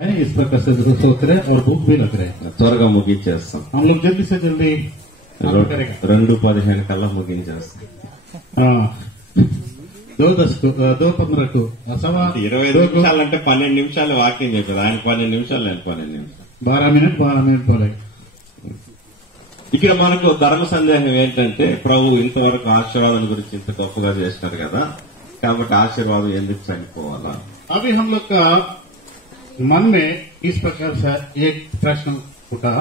इस प्रकार से सोच रहे और भूख भी लग रहे हैं। త్వరగా ముగించేస్తాం. हम लोग जल्दी से जल्दी काम करेगा। 2:15 కల్లా ముగించేస్తాం. 2:15 को 25 నిమిషాలంటే 12 నిమిషాలు వాక్యం చెప్పారు. ఆయన 12 నిమిషాలు, నేను 12 నిమిషాలు, 12 मिनट बोले. ఇక్కడ మనకు ధర్మ సందేహం ఏంటంటే, ప్రభు ఇంతవరకు ఆశీర్వాదం గురించి ఇంత గొప్పగా చేసినారు కదా, కాబట్టి ఆశీర్వాదం ఎందుకు చనిపోవాలా? अभी हम लोग का मन में इस प्रकार से एक प्रश्न उठा,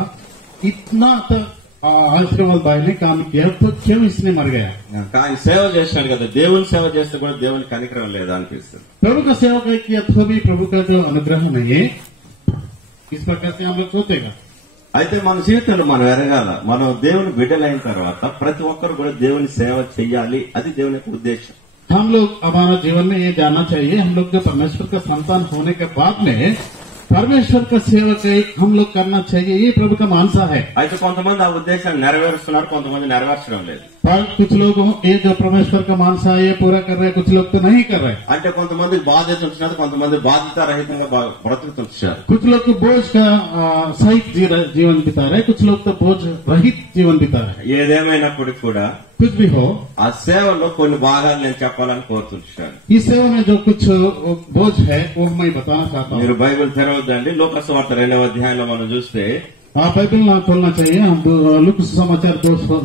इतना तो आशीर्वाद भाई ने काम किया तो क्यों इसने मर गया? ఆయన సేవ చేసినాడు కదా, దేవుని సేవ చేస్తే కూడా దేవుని కనికరం లేదా అనిపిస్తుంది. प्रभु का सेवा किया तो भी प्रभु का जो अनुग्रह नहीं है, इस प्रकार से हम लोग सोचेगा. అయితే మన జీవితంలో మనం ఎరగాల, మనం దేవుని బిడ్డలైన తర్వాత ప్రతి ఒక్కరు కూడా దేవుని సేవ చెయ్యాలి, అది దేవుని యొక్క ఉద్దేశం. हम लोग हमारा जीवन में ये जानना चाहिए, हम लोग जो परमेश्वर का संतान होने के बाद में परमेश्वर का सेवा हम लोग करना चाहिए, ये प्रभु का मानसा है. అయితే కొంతమంది ఆ ఉద్దేశాన్ని నెరవేరుస్తున్నారు, కొంతమంది నెరవేర్చడం లేదు. पर कुछ लोग ये जो परमेश्वर का मानसा है ये पूरा कर रहे हैं, कुछ लोग तो नहीं कर रहे. అంటే కొంతమందికి బాధ్యత ఉంటున్నారు, కొంతమంది బాధ్యత రహితంగా బ్రతుకుతున్నారు. कुछ लोग तो बोझ का सहित जीवन बिता रहे, कुछ लोग तो बोझ रहित जीवन बिता रहे. ఏదేమైనప్పటికీ కూడా कुछ भी हो, ఆ సేవలో కొన్ని భాగాలు నేను చెప్పాలని కోరుతున్నాను. इस सेवा में जो कुछ बोझ है वो मैं बताना चाहता हूँ. మీరు బైబిల్ తెరవద్దండి. లూకాసు వార్త 2వ అధ్యాయంలో మనం చూస్తే बाइबल ना खोलना चाहिए. हम लूका समाचार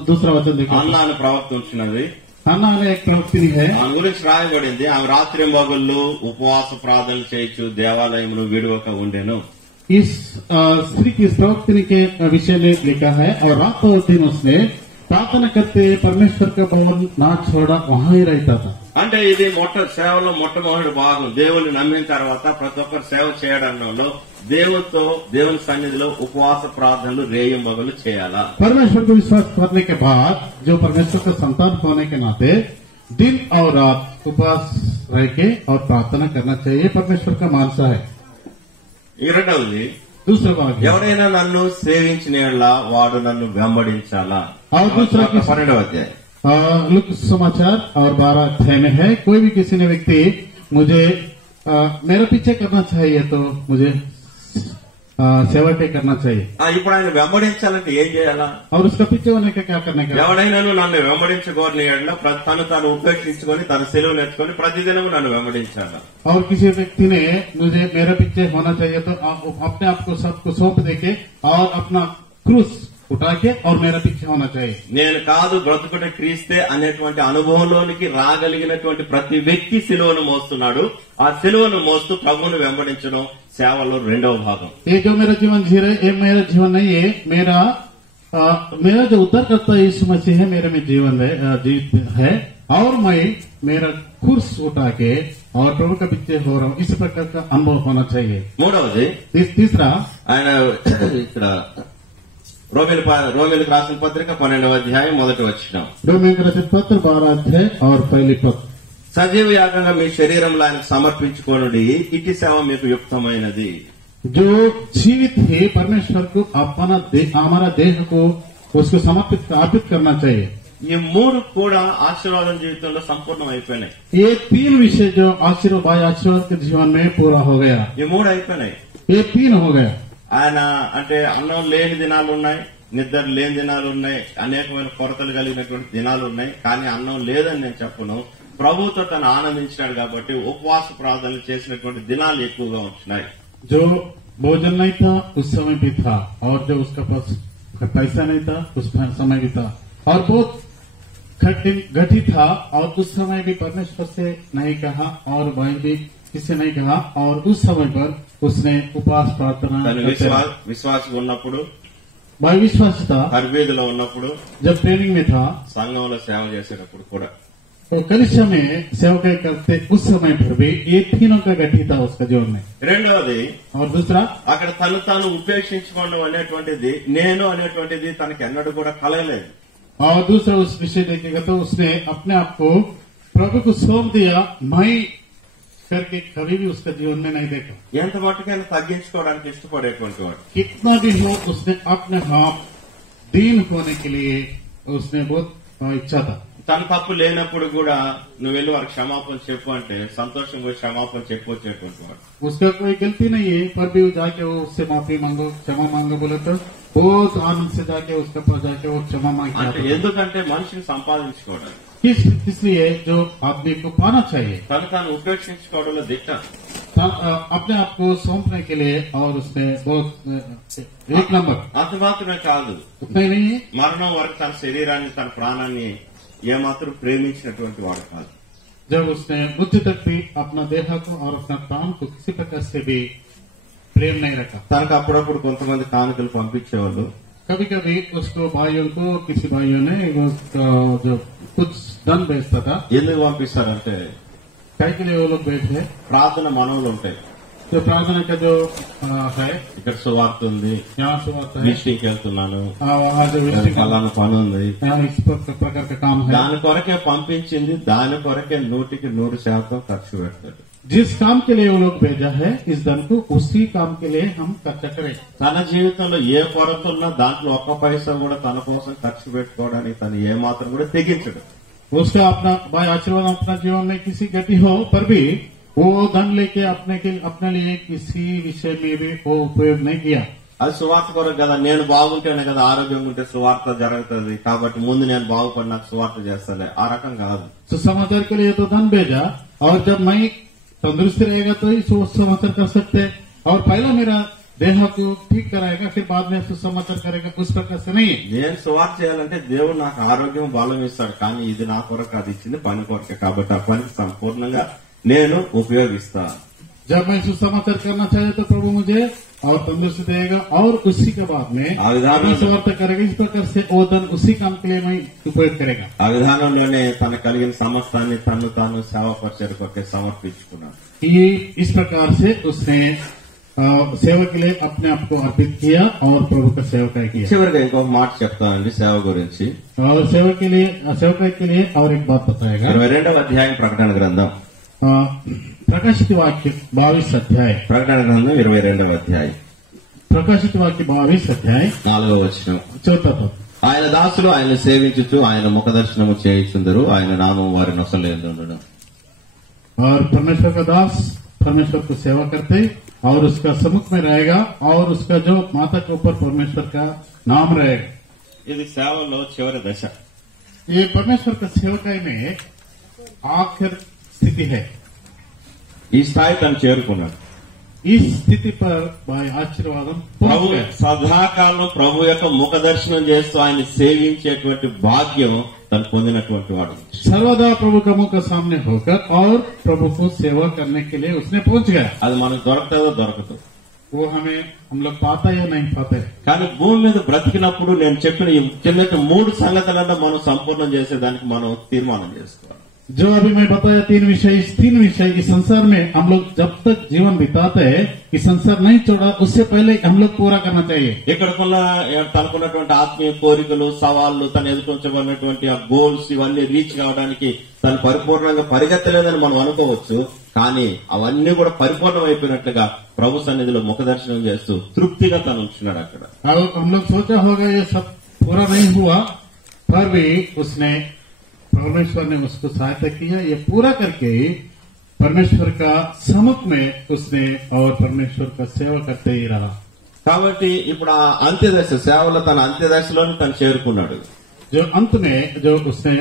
दूसरा वचन देखें. అన్నా అని ప్రవక్త ఉంటున్నది. अन्ना ने एक प्रवक्ति है, ఆమె గురించి రాయబడింది, ఆమె రాత్రి మగుళ్ళు ఉపవాస ప్రార్థనలు చేయొచ్చు, దేవాలయమును విడువక ఉండెను. इस स्त्री की प्रवक्ति के विषय में लिखा है, और रात और दिन उसने प्रार्थना करते परमेश्वर का भवन ना छोड़ा, वहां ही रहता था. అంటే ఇది సేవలో మొట్టమొదటి భాగం. దేవుని నమ్మిన తర్వాత ప్రతి ఒక్కరు సేవ చేయడంలో దేవునితో దేవుని సన్నిధిలో ఉపవాస ప్రార్థనలు రేయింబగలు చేయాలా. परमेश्वर को विश्वास करने के बाद जो परमेश्वर का संतान होने के नाते दिन और रात उपवास रह के और प्रार्थना करना चाहिए, परमेश्वर का मानसा है. ఈ రెండవది, दूसरा भाग, ఎవరైనా నన్ను సేవించిన యెడల వాడు నన్ను వెంబడించాలా. और दूसरा 12వ అధ్యాయం लूका समाचार और 12 अध्याय में है, कोई भी किसी ने व्यक्ति मुझे मेरा पीछे करना चाहिए तो मुझे सेवा करना चाहिए. ఇప్పుడు ఆయన వెంబడించాలంటే ఏం చేయాలా? और उसका पीछे होने का क्या करने का? ఎవడైనా నన్ను వెంబడించగోరిన యెడల తను తాను ఉపేక్షించుకొని తన సెలవు నేర్చుకొని ప్రతిదినము నన్ను వెంబడించాలా. और किसी व्यक्ति ने मुझे मेरा पीछे होना चाहिए तो अपने आप को सबको सौंप देके और अपना क्रूस उठा के और मेरा पीछे होना चाहिए. నేను కాదు బ్రతుకుట క్రీస్తే అనేటువంటి అనుభవంలోనికి రాగలిగినటువంటి ప్రతి వ్యక్తి సిలువను మోస్తున్నాడు. ఆ సిలువను మోస్తూ ప్రభువును వెంబడించడం సేవలో రెండవ భాగం. ये जो मेरा जीवन जी रहे, ये मेरा जीवन नहीं है, मेरा जो उद्धार करता है यीशु मसीह है, मेरे में जीवन है, और मैं मेरा कुर्स उठा के और प्रभु का पीछे हो रहा हूँ. इस प्रकार का अनुभव होना चाहिए. మూడవది, तीसरा, ఆయన ఇక్కడ రోమిలకు రాసిన పత్రిక 12వ అధ్యాయం 1వ వచనం, रोमियों का रचित पत्र 12 अध्याय और पहली पद, సజీవ యాగంగా మీ శరీరంలో ఆయనకు సమర్పించుకోనుడి, ఇటు సేవ మీకు యుక్తమైనది. जो जीवित है परमेश्वर को हमारा देह को उसको अर्पित करना चाहिए. ఈ మూడు కూడా ఆశీర్వాదం జీవితంలో సంపూర్ణం అయిపోయినాయి. ये 3 विषय जो आशीर्वाद के जीवन में पूरा हो गया. ఈ మూడు అయిపోయినాయి. ये 3 हो गया. ఆయన అంటే అన్నం లేని దినాలు ఉన్నాయి, నిద్ర లేని దినాలు ఉన్నాయి, అనేకమైన కొరతలు కలిగినటువంటి దినాలు ఉన్నాయి. కానీ అన్నం లేదని నేను చెప్పను. ప్రభువుతో తను ఆనందించినాడు కాబట్టి ఉపవాస ప్రార్థనలు చేసినటువంటి దినాలు ఎక్కువగా ఉంటున్నాయి. जो भोजन नहीं था उस समय भी था, और जो उसका पास पैसा नहीं था उस समय भी था, और बहुत घटी था, और उस समय भी परमेश्वर से नहीं कहा और भाई भी किसी नहीं कहा, और उस समय पर उसने उपवास प्रार्थना విశ్వాసం ఉన్నప్పుడు, भाई विश्वास था, హర్వేదిలో ఉన్నప్పుడు, जब ट्रेनिंग में था, సంఘంలో సేవ చేసేటప్పుడు కూడా, तो कलिसिया में सेवा करते उस समय पर भी ये तीनों का गठी था उसका जीवन में. రెండవది, और दूसरा, అక్కడ తను తాను ఉపేక్షించుకోవడం అనేటువంటిది, నేను అనేటువంటిది తనకి ఎన్నడూ కూడా కలగలేదు. और दूसरा उस विषय देखेगा तो उसने अपने आप को प्रभु को सौंप दिया, मैं करके कभी भी उसका जीवन में नहीं देखा. ఎంత మట్టుకైనా తగ్గించుకోవడానికి ఇష్టపడేటువంటి వాడు. कितना भी हो उसने अपने आप दीन होने के लिए उसने बहुत इच्छा था. తన తప్పు లేనప్పుడు కూడా నువ్వు వెళ్ళి వారికి క్షమాపణ చెప్పు అంటే సంతోషం పోయి క్షమాపణ చెప్పు వచ్చేటువంటి వాడు. उसका कोई गलती नहीं है पर भी जाके वो उससे माफी मांगो क्षमा मांगो बोले तो बहुत आनंद से जाके उसके पास जाके वो क्षमा అంటే मांगे. ఎందుకంటే మనిషిని సంపాదించుకోవడానికి, इसलिए जो आदमी को पाना चाहिए తను తాను ఉపేక్షించుకోవడంలో దిట్ట. अपने आप को सौंपने के लिए और उसमें बहुत एक नंबर. అంత మాత్రమే కాదు, उतना ही नहीं है, మరణం వరకు తన శరీరాన్ని తన ప్రాణాన్ని ఏమాత్రం ప్రేమించినటువంటి వాడు కాదు. जब उसने मृत्यु तक भी अपना देह को और अपना प्राण को किसी प्रकार से भी प्रेम नहीं रखा. తనకు అప్పుడప్పుడు కొంతమంది కానుకలు పంపించేవాళ్ళు. कभी कभी उसको भाइयों को किसी भाइयों ने जो कुछ धन भेजता था. ఎందుకు పంపిస్తారంటే क्या के लिए वो लोग भेजते? ప్రార్థన మనవులు ఉంటాయి. जो प्रार्थना का जो है, ఇక్కడ సువార్త ఉంది, यहाँ से आता है, మీటింగ్కి వెళ్తున్నాను, वहाँ जो विषय का ఫలానా పని ఉంది, यहाँ इस प्रकार का काम है. దాని కొరకే పంపించింది, దాని కొరకే 100% ఖర్చు పెడతాడు. जिस काम के लिए वो लोग भेजा है इस धन को उसी काम के लिए हम खर्चा करें. తన జీవితంలో ఏ కొరత ఉన్నా దాంట్లో ఒక్క పైసా కూడా తన కోసం ఖర్చు పెట్టుకోవడానికి తను ఏమాత్రం కూడా తెగించడు. उसका अपना भाई आशीर्वाद अपना जीवन में किसी गति हो पर भी वो धन लेके अपने लिए किसी विषय में भी वो उपयोग नहीं किया. అది సువార్త కొరకు కదా, నేను బాగుంటేనే కదా ఆరోగ్యంగా ఉంటే సువార్త జరుగుతుంది కాబట్టి ముందు నేను బాగుపడి నాకు సువార్త చేస్తాలే, ఆ రకం కాదు. सुसमाचार के लिए तो धन भेजा और जब मैं तंदुरुस्त रहेगा तो ही सुसमाचार कर सकते हैं और पहला मेरा देह को ठीक कराएगा फिर बाद में सुसमाचार करेगा, उस प्रकार से नहीं है. నేను సువార్త చేయాలంటే దేవుడు నాకు ఆరోగ్యం బలం ఇస్తాడు, కానీ ఇది నా కొరకు అది ఇచ్చింది పని కొరకే కాబట్టి ఆ పనికి సంపూర్ణంగా నేను ఉపయోగిస్తా. जब मैं सुसमाचार करना चाहिए तो प्रभु मुझे और तंदुरुस्त देगा और उसी के बाद में अपना स्वार्थ करेगा. इस प्रकार से वो धन उसी काम के लिए मैं उपयोग करेगा. ఆ విధానంలోనే తన కలిగిన సమస్తాన్ని తను తాను సేవా పరిచర్య కొరకే సమర్పించుకున్నాడు. इस प्रकार से उसने सेवा के लिए अपने आप को अर्पित किया और प्रभु का सेवकाई किया. చివరిగా ఇంకొక మాట చెప్తానండి సేవ గురించి. और सेवकाई के लिए और एक बात बताएगा. 22వ అధ్యాయం ప్రకటన గ్రంథం, प्रकाशित वाक्य 22 अध्याय. ప్రకటన గ్రంథం 22వ అధ్యాయం प्रकाशित वाक्य 22 अध्याय 4వ వచనం. 4 पद. ఆయన దాసులు ఆయన సేవించుచు ఆయన ముఖదర్శనము చేయుచుందరు, ఆయన నామం వారి నొసలేదుండును. और परमेश्वर का दास परमेश्वर को सेवा करते और उसका सम्मुख में रहेगा और उसका जो माता के ऊपर परमेश्वर का नाम रहेगा. ఇది సేవలో చివరి దశ. ये परमेश्वर का सेवकाई में आखिर स्थिति है. ఈ స్థాయి తను చేరుకున్నాడు. इस स्थिति पर भाई आशीर्वादం ప్రభు సదాకాలం ప్రభు యొక్క ముఖ దర్శనం చేస్తూ ఆయన సేవించేటువంటి భాగ్యం తను పొందినటువంటి వాడు. सर्वदा प्रभु का मुख सामने होकर और प्रभु को सेवा करने के लिए उसने पहुंच गया. అది మనకు దొరకదో దొరకదు, वो हम लोग पाता या नहीं पाते. కానీ భూమి మీద బ్రతికినప్పుడు నేను చెప్పిన ఈ కిందటి 3 సంగతులను మనం సంపూర్ణం చేసేదానికి మనం తీర్మానం చేసుకోవాలి. जो अभी मैं बताया 3 विषय, इस 3 विषय इस संसार में हम लोग जब तक जीवन बिताते हैं कि संसार नहीं छोड़ा उससे पहले हम लोग पूरा करना चाहिए. ఇక్కడకున్న తనకున్నటువంటి ఆత్మీయ కోరికలు, సవాళ్లు, తను ఎదుర్కొంచబడినటువంటి ఆ గోల్స్ ఇవన్నీ రీచ్ కావడానికి తను పరిపూర్ణంగా పరిగెత్తలేదని మనం అనుకోవచ్చు, కానీ అవన్నీ కూడా పరిపూర్ణం అయిపోయినట్లుగా ప్రభు సన్నిధిలో ముఖ దర్శనం చేస్తూ తృప్తిగా తను ఉంటున్నాడు అక్కడ. हम लोग सोचा होगा ये सब पूरा नहीं हुआ पर भी उसने परमेश्वर ने उसको सहायता किया. ये पूरा करके परमेश्वर का सम्मुख में उसने और परमेश्वर का सेवा करते ही रहा. కాబట్టి ఇప్పుడు ఆ అంత్యదశ సేవలో తన అంత్యదశలోనే తను చేరుకున్నాడు. जो अंत में जो उसने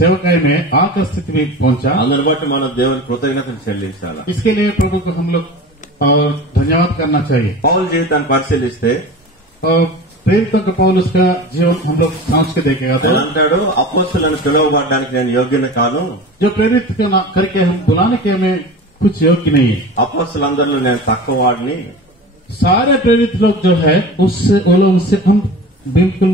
सेवकाई में आकर स्थिति में पहुंचा, అందుని బట్టి మనం దేవుని కృతజ్ఞతలు చెల్లించాలి. इसके लिए प्रभु को हम लोग धन्यवाद करना चाहिए. పౌలు జీవితాన్ని పరిశీలిస్తే प्रेरितों का पौलुस का जीवन हम लोग समझ के देखेगा तो అంటాడు, అపోస్తలులను పిలువబడడానికి నేను యోగ్యుని కాను, जो प्रेरित करके हम बुलाने के हमें कुछ योग्य नहीं है. అపోస్తలందరిలో నేను తక్కువ వాడిని. सारे प्रेरित लोग जो है उससे वो लोग उससे हम बिल्कुल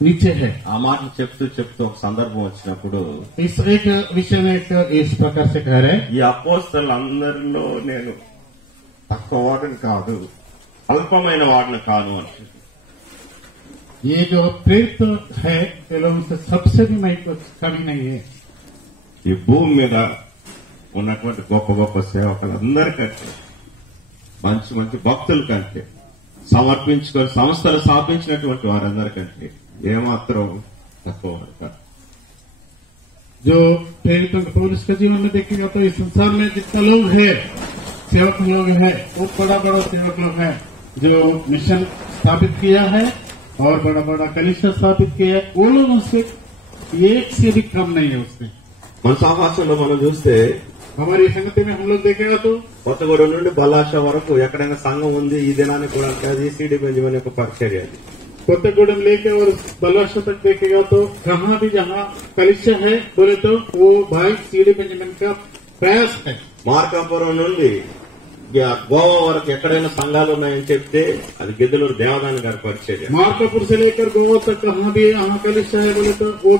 नीचे है. ఆ మాట చెప్తూ ఒక సందర్భం వచ్చినప్పుడు इस एक विषय में इस प्रकार से कह रहे ఈ అపోస్తలందరిలో నేను తక్కువ వాడిని కాదు, అల్పమైన వాడిని కాను అంటాడు. ये जो प्रेरित है ये लोगों से सबसे भी मैं कमी नहीं है. ఈ భూమి మీద ఉన్నటువంటి గొప్ప గొప్ప సేవకులందరికంటే, మంచి మంచి భక్తుల కంటే, సమర్పించుకొని సంస్థలు స్థాపించినటువంటి వారందరికంటే ఏమాత్రం తక్కువ కాదు. जो प्रेरितों के पौलुस के जीवन में देखेगा तो इस संसार में जितना लोग हैं, सेवक लोग हैं, वो बड़ा बड़ा सेवक लोग हैं जो मिशन स्थापित किया है और बड़ा बड़ा कलीसिया स्थापित किया है, वो लोग उससे एक से भी कम नहीं है उससे। మన సహవాసంలో మనం చూస్తే हमारी संगति में हम लोग देखेगा तो కొత్తగూడెం నుండి బలాష వరకు ఎక్కడైనా సంఘం ఉంది ఈ దినానికి కూడా అంటే అది సిడి బెంజమిన్ యొక్క పరిచర్య అది कोत्तेगुडम लेके और बलाशा तक देखेगा तो कहाँ भी जहाँ कलिसिया है बोले तो वो भाई सीडी बेंजामिन का प्रयास है। మార్కాపురం నుండి గోవా వరకు ఎక్కడైనా సంఘాలు ఉన్నాయని చెప్తే అది గిద్దలూరు దేవదాని గారి పరిచర్య। मार्कापुर से लेकर गोवा तक कहाँ भी यहाँ कलिसिया है बोले तो वो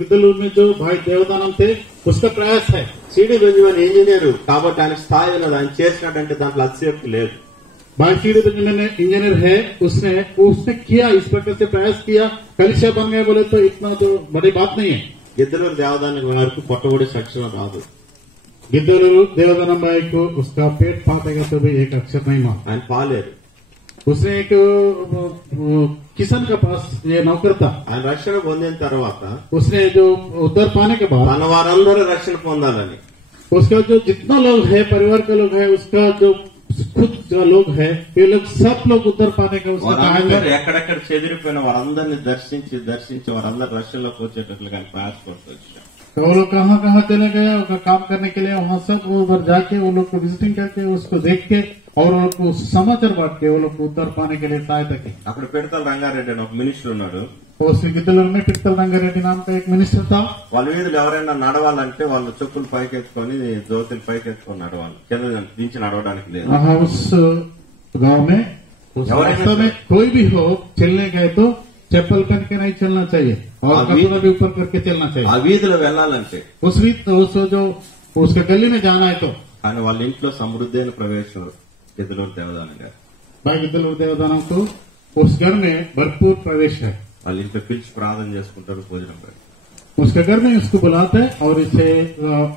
गिद्धलूर में जो भाई देवदानम थे उसका प्रयास है। సిడి బెంజమిన్ ఇంజనీర్ కాబట్టి ఆయన స్థాయి ఉన్నది, ఆయన చేసినట్టు దాంట్లో అతిశయోక్తి లేదు। भाई सीडी बेंजामिन इंजीनियर है, उसने किया, इस प्रकार से प्रयास किया, कलिसिया बन गया बोले तो इतना तो बड़ी बात नहीं है। గిద్దలూరు దేవదాని వరకు పొట్టబడి సక్షణ రాదు। गिद्धलूर देवदानम भाई को उसका पेट फाटेगा तो भी एक अक्षर नहीं मार। ఆయన పాలేరు। उसने एक किसान का पास ये नौकर था, ఆయన రక్షణ పొందిన తర్వాత उसने जो उद्धार पाने के बाद తన వారందరూ రక్షణ పొందాలని उसका जो जितना लोग है, परिवार का लोग है, उसका जो खुद जो लोग है, ये लोग सब लोग उद्धार पाने का उसका వారందరూ ఎక్కడెక్కడ చెదిరిపోయిన వారందరినీ దర్శించి వారందరూ రక్షణలోకి వచ్చేటట్లుగా ఆయన ప్రయాసపడుతుంది। तो वो लोग कहाँ कहाँ चले गए उनका काम करने के लिए, वहाँ सब वो उधर जाके वो लोग को विजिटिंग करके उसको देख के और वो लोग को समाचार बांट के वो लोग को उद्धार पाने के लिए सहायता की। అక్కడ పిడతల రంగారెడ్డి అని ఒక మినిస్టర్ ఉన్నాడు। उसके गिद्धलूर में पिड़तल रंगारेड्डी नाम का एक मिनिस्टर था। వాళ్ళ వీధులు ఎవరైనా నడవాలంటే వాళ్ళు చెప్పులు పైకెత్తుకొని దోతులు పైకెత్తుకొని నడవాలి, కింద దించి నడవడానికి లేదు। उस गांव में उस रास्ते में कोई भी हो चलने गए तो चप्पल पहन के नहीं चलना चाहिए और कपड़ा भी ऊपर करके चलना चाहिए। ఆ వీధిలో వెళ్లాలంటే उसके गली में जाना है तो కానీ వాళ్ళ ఇంట్లో సమృద్ధి అయిన ప్రవేశం గిద్దలూరు దేవదాని గారు। भाई गिद्धलूर देवदानम को उस घर में भरपूर प्रवेश है। వాళ్ళ ఇంట్లో పిలిచి ప్రార్థన చేసుకుంటారు, భోజనం పెడతారు। उसके घर में उसको बुलाते हैं और इसे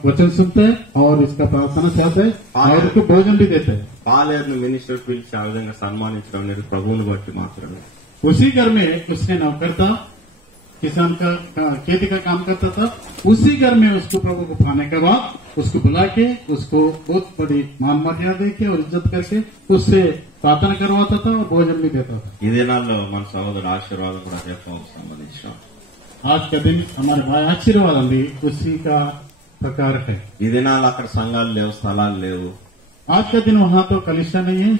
वचन सुनते हैं और इसका प्रार्थना चाहते हैं और उसको भोजन भी देते हैं। పాలేరుని మినిస్టర్ పిలిచి ఆ విధంగా సన్మానించడం అనేది ప్రభువుని బట్టి మాత్రమే। उसी घर में उसने नौकर था, किसान का खेती का काम करता था, उसी घर में उसको प्रभु को पाने के बाद उसको बुला के उसको बहुत बड़ी मान मर्यादा देके और इज्जत करके उससे प्रार्थना करवाता था और भोजन भी देता था। ఈ దినాల్లో మన సహోదరు ఆశీర్వాదం కూడా చెప్పడానికి సంబంధించిన आज का दिन हमारे भाई आशीर्वाद भी उसी का प्रकार है। ఈ దినాలు అక్కడ సంఘాలు లేవు, స్థలాలు లేవు, आज का दिन वहाँ तो कलिसिया नहीं है,